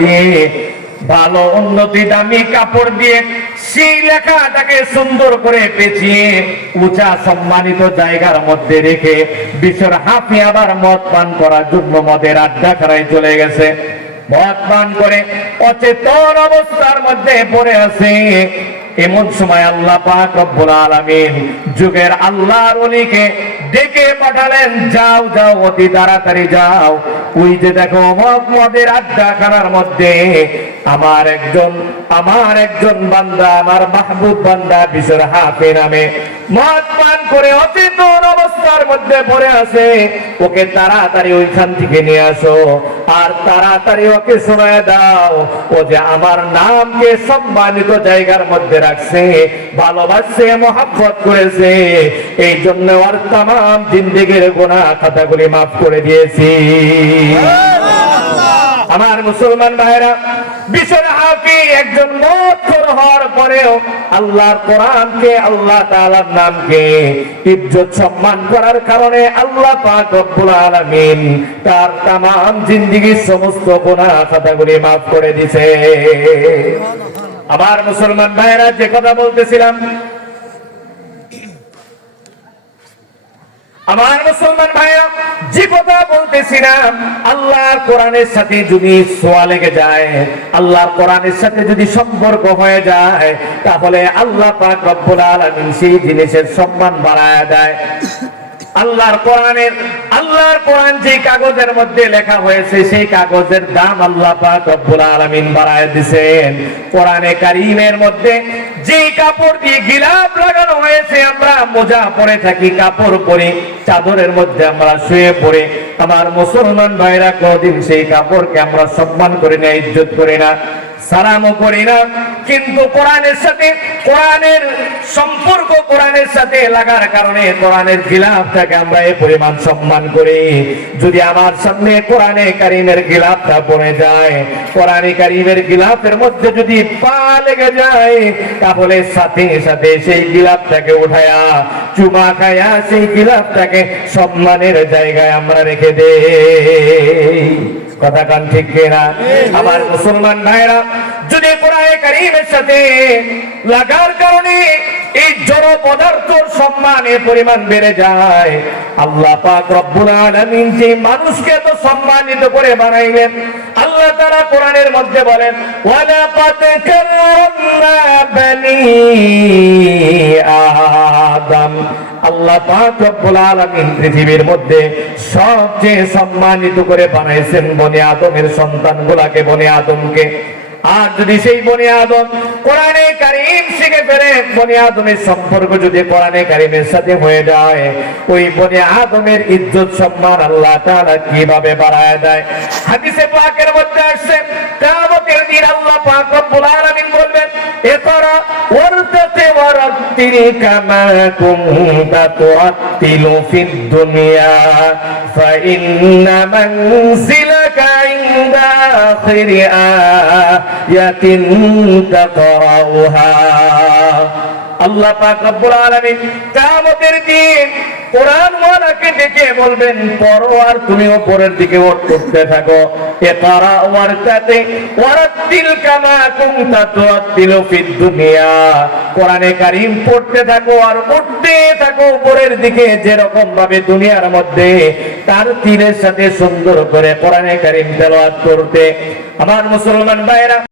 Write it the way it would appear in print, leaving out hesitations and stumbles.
দিয়ে ভালো উন্নতি দামি কাপড় দিয়ে সেই লেখাটাকে সুন্দর করে পেঁচিয়ে উঁচা সম্মানিত জায়গার মধ্যে রেখে বিশ্বর হাফি আবার মদ পান করার জন্য মদের আড্ডাখানায় চলে গেছে। মদ পান করে অচেতন অবস্থার মধ্যে পড়ে আছে। এমন সময় আল্লাহ পাক রব্বুল আলামিন যুগের আল্লাহর ওলিকে ডেকে পাঠালেন, যাও যাও অতি তাড়াতাড়ি যাও, ওই যে দেখো মদের আড্ডাখানার মধ্যে আমার একজন বান্দা, আমার মাহবুব বান্দা বিশর হাফি নামে মদ পান করে অচেতন অবস্থার মধ্যে পড়ে আছে। ওকে তাড়াতাড়ি ওইখান থেকে নিয়ে আসো, আর তাড়াতাড়ি ওকে শোনায় দাও ও যে আমার নামকে সম্মানিত জায়গার মধ্যে রাখছে, ভালোবাসছে, মহব্বত করেছে, এই জন্য ওর তামাম জিন্দেগির গুনাহ খাতাগুলি মাফ করে দিয়েছি। আমার মুসলমান ভাইরা, বিশর হাফি একজন মদখোর হওয়ার পরেও আল্লাহর কোরআনকে, আল্লাহ তাআলার নামকে ইজ্জত সম্মান করার কারণে আল্লাহ পাক রব্বুল আলামিন তার তামাম জিন্দেগির সমস্ত গুনাহ খাতাগুলি মাফ করে দিয়েছে। আমার মুসলমান ভাইরা, যে কথা বলতেছিলাম, আমার মুসলমান ভাইরা, যে কথা বলতেছিলাম, আল্লাহর কোরআনের সাথে যদি ছোঁয়া লেগে যায়, আল্লাহর কোরআনের সাথে যদি সম্পর্ক হয়ে যায়, তাহলে আল্লাহ পাক রব্বুল আলামিন সেই জিনিসের সম্মান বাড়ায় দেয়। আল্লাহর কোরআন যে কাগজের মধ্যে লেখা হয়েছে, সেই কাগজের দাম আল্লাহ পাক রব্বুল আলামিন বাড়ায় দিয়েছেন। কোরআনে কারীমের মধ্যে যে কাপড় দিয়ে গিলাফ লাগানো হয়েছে, আমরা মোজা পরে থাকি, কাপড় পরে, চাদরের মধ্যে আমরা শুয়ে পড়ে, আমার মুসলমান ভাইরা কোনদিন সেই কাপড়কে আমরা সম্মান করি না, ইজ্জত করি না, সালামও করি না। কিন্তু কোরআনের সাথে, কোরআনের সম্পর্ক কোরআনের সাথে লাগার কারণে কোরআনের গিলাফটাকে আমরা এই পরিমাণ সম্মান করি। যদি আমার সামনে কোরআনে কারীমের গিলাফটা পড়ে যায়, কোরআনে কারীমের গিলাফের মধ্যে যদি পা লেগে যায়, তাহলে সাথে সাথে সেই গিলাফটাকে উঠায়া চুমা খায়া সেই গিলাফটাকে সম্মানের জায়গায় আমরা রেখে দেই। কথা কান ঠিক কিনা? আমার মুসলমান ভাইরা, যদি কোরআনে কারীমের সাথে লাগার কারণে এই জড় পদার্থর সম্মানের পরিমাণ বেড়ে যায়, আল্লাহ পাক রব্বুল আলামিন যে মানুষকে তো সম্মানিত করে বানাইলেন, আল্লাহ তাআলা কোরআনের মধ্যে বলেন, ওয়ালাকাদ কাররামনা বানি আদম। আল্লাহ পাক রব্বুল আলামিন পৃথিবীর মধ্যে সবচেয়ে সম্মানিত করে বানাইছেন বনি আদমের সন্তানগুলাকে, বনি আদমকে। আর যদি সেই বনি আদম কোরআনে কারীম শিখে ফেলে, বনি আদমের সম্পর্ক যদি কোরআনে কারীমের সাথে হয়ে যায়, ওই বনি আদমের ইজ্জত সম্মান আল্লাহ তাআলা কিভাবে বাড়ায় দেয়। হাদিসে পাকের মধ্যে আসছে, কিয়ামতের দিন আল্লাহ পাক রব্বুল আলামিন বলবেন, ইকরা ওয়ারতাতি ওয়ারাত্তিল কামা কুনতা তুআত্তিলু ফিদ দুনিয়া ফা ইন্না মানজিলাকা ইনদা আখিরি আয়াতিন তাকরাউহা। আল্লাহ পাক রব্বুল আলামিন কিয়ামতের দিন কোরআন ওয়ালাকে ডেকে বলবেন, পড়ো আর তুমি উপরের দিকে উঠতে থাকো। ইকরা ওয়ারতাতি ওয়ারাত্তিল কামা কুনতা তুআত্তিলু ফিদ দুনিয়া। কোরআনে কারীম পড়তে থাকো আর উঠতে থাকো উপরের দিকে, যেরকম ভাবে দুনিয়ার মধ্যে তার তীরের সাথে সুন্দর করে কোরআনে কারীম তেলাওয়াত করতে। আমার মুসলমান ভাইরা,